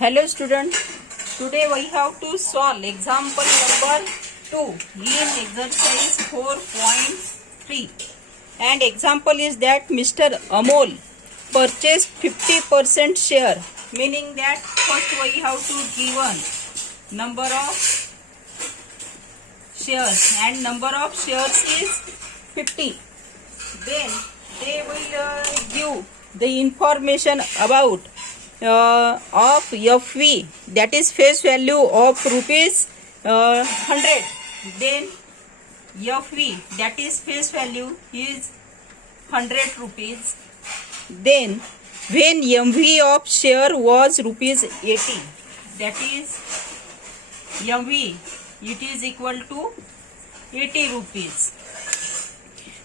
Hello student, today we have to solve example number 2 in exercise 4.3 and example is that Mr. Amol purchased 50% share, meaning that first we have to given number of shares and number of shares is 50. Then they will give the information about of FV, that is face value of rupees 100. Then FV, that is face value is 100 rupees. Then when MV of share was rupees 80, that is MV, it is equal to 80 rupees.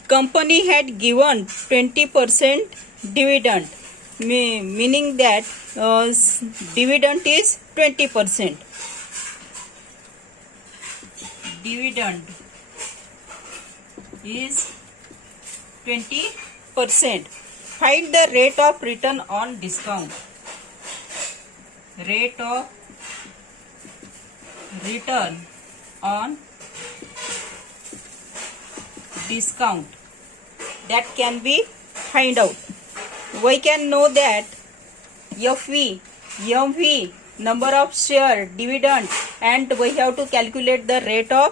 Company had given 20% dividend, meaning that dividend is 20%. Dividend is 20%. Find the rate of return on discount. Rate of return on discount, that can be find out. We can know that FV, MV, number of share, dividend, and we have to calculate the rate of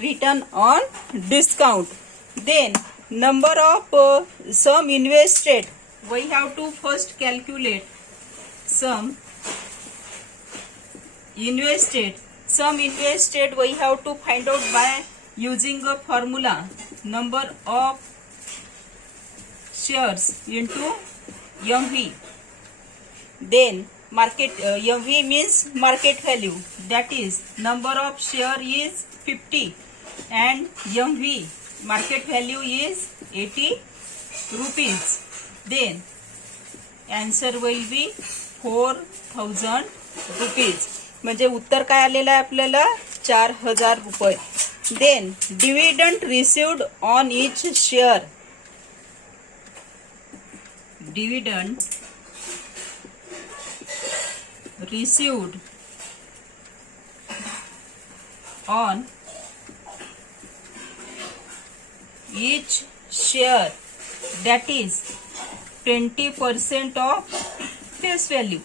return on discount. Then number of sum invested, we have to first calculate sum invested. Sum invested we have to find out by using a formula, number of shares into MV. Then market MV means market value, that is number of share is 50 and MV market value is 80 rupees. Then answer will be 4000 rupees. म्हणजे उत्तर काय आलेलं आहे आपल्याला 4000 रुपये. Then dividend received on each share. Dividend received on each share, that is 20% of face value,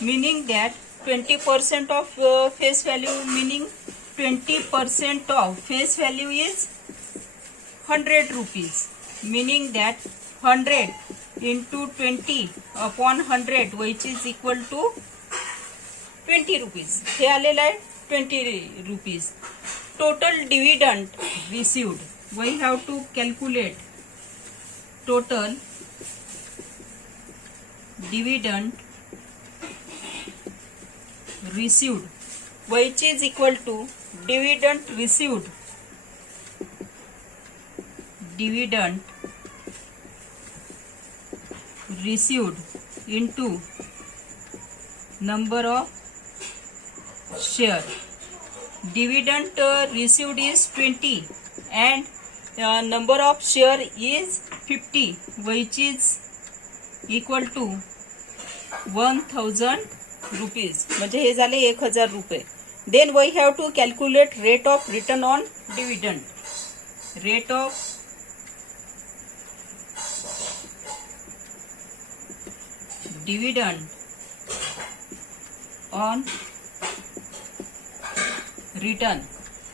meaning that 20% of face value, meaning 20% of face value is 100 rupees, meaning that 100 into 20 upon 100, which is equal to 20 rupees. हे आलेला आहे 20 rupees. Total dividend received, we have to calculate total dividend received, which is equal to dividend received into number of share. Dividend received is 20 and number of share is 50, which is equal to 1000 rupees. म्हणजे हे झाले 1000 रुपये. Then we have to calculate rate of return on dividend. Rate of dividend on return,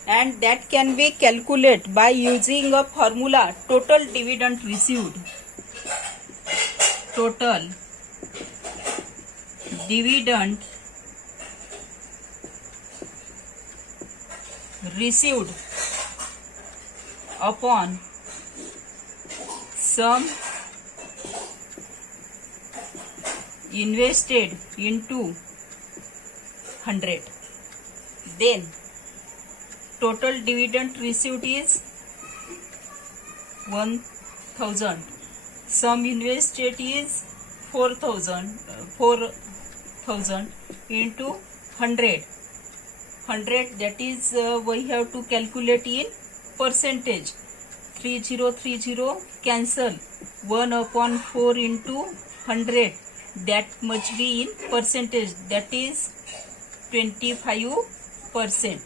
and that can be calculated by using a formula, total dividend received. Total dividend received upon sum invested into 100. Then total dividend received is 1000, sum invested is 4000 into 100, that is we have to calculate in percentage. 3030 cancel, 1 upon 4 into 100, that must be in percentage, that is 25%.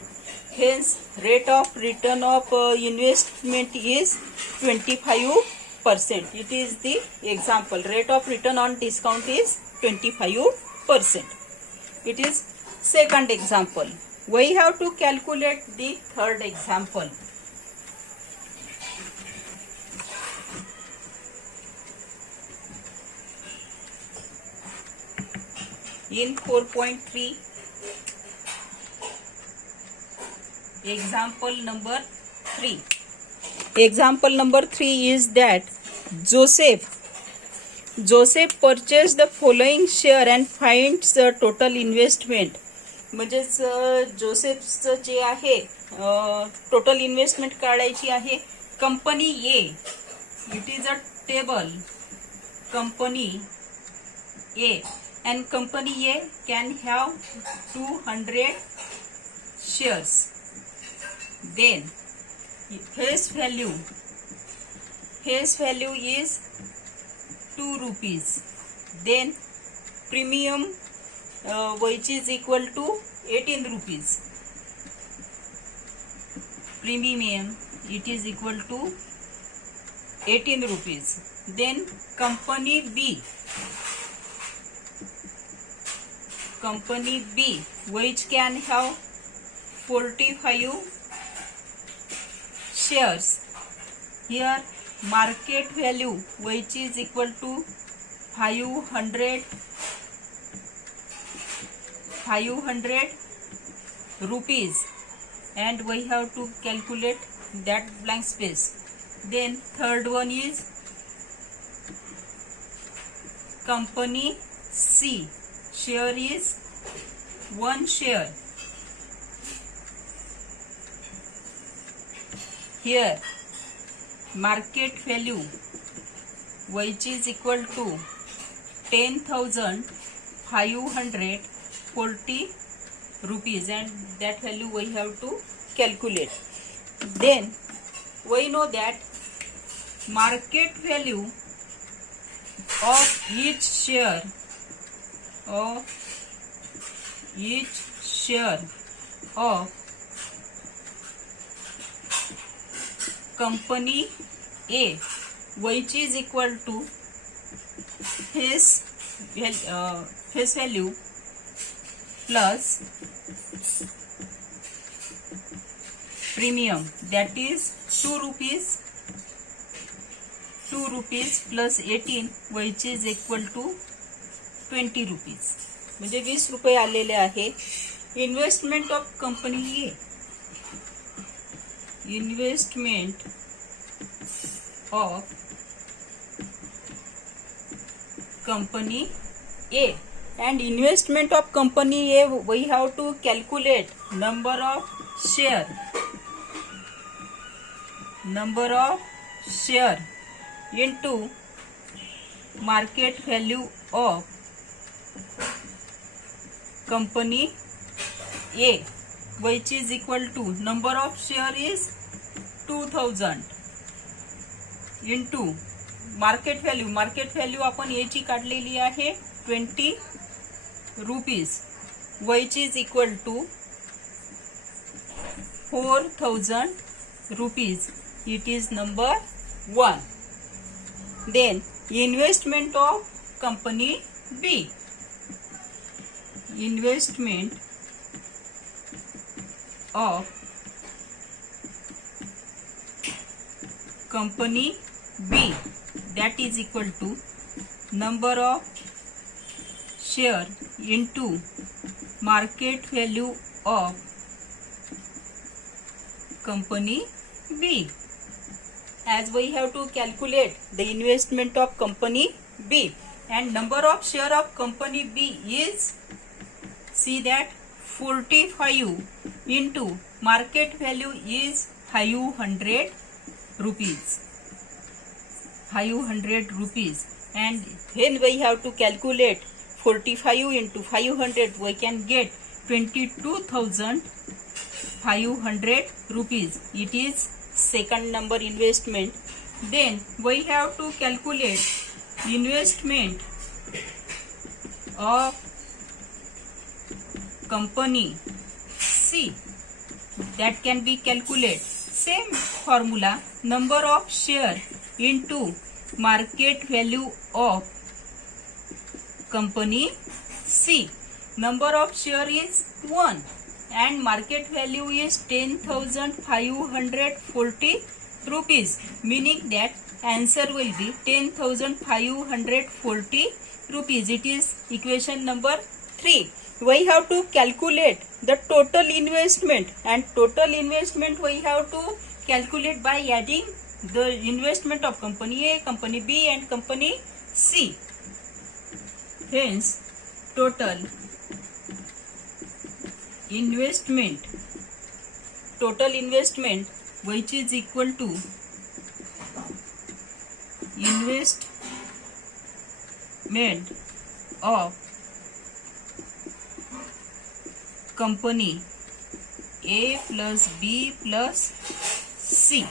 Hence rate of return of investment is 25%. It is the example. Rate of return on discount is 25%. It is second example. We have to calculate the third example. In 4.3, example number 3. Example number 3 is that Joseph purchased the following share and finds the total investment. म्हणजेच जोसेफचं जे आहे total investment काढायची आहे. Company A, it is a table company A, and company A can have 200 shares. Then face value is 2 rupees. Then premium which is equal to 18 rupees. Premium it is equal to 18 rupees. Then company B which can have 45 shares. Here market value which is equal to 500 rupees, and we have to calculate that blank space. Then third one is company C. Share is 1 share. Here market value which is equal to 10,540 rupees, and that value we have to calculate. Then we know that market value of each share of company A which is equal to face value plus premium, that is 2 rupees plus 18 which is equal to 20 rupees. म्हणजे 20 रुपये आलेले आहे. Investment of company A, investment of company A, and investment of company A we have to calculate number of share into market value of company A which is equal to number of share is 2000 into market value आपण A ची काढलेली आहे 20 rupees which is equal to 4000 rupees. It is number 1. Then investment of company B, investment of company B, that is equal to number of share into market value of company B. As we have to calculate the investment of company B, and number of share of company B is, see that 45 into market value is 500 rupees, and when we have to calculate 45 into 500 we can get 22,500 rupees. It is second number investment. Then we have to calculate investment of company C, that can be calculated. Same formula, number of share into market value of company C. Number of share is 1 and market value is 10,540 rupees, meaning that answer will be 10,540 rupees. It is equation number 3. We have to calculate the total investment, and total investment we have to calculate by adding the investment of company A, company B and company C. Hence, total investment which is equal to investment of company A plus B plus C,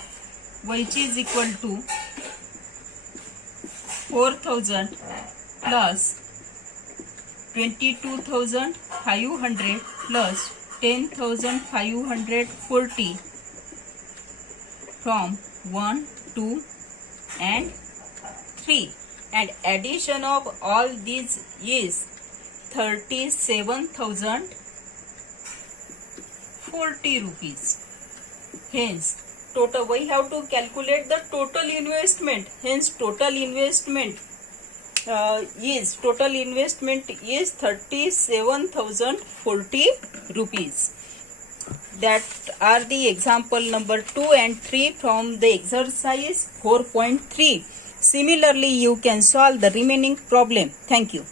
which is equal to 4,000 plus 22,500 plus 10,540 from 1, 2 and 3, and addition of all these is 37,040 rupees. Hence, total we have to calculate the total investment. Hence, total investment is 37,040 rupees. That are the example number 2 and 3 from the exercise 4.3. Similarly, you can solve the remaining problem. Thank you.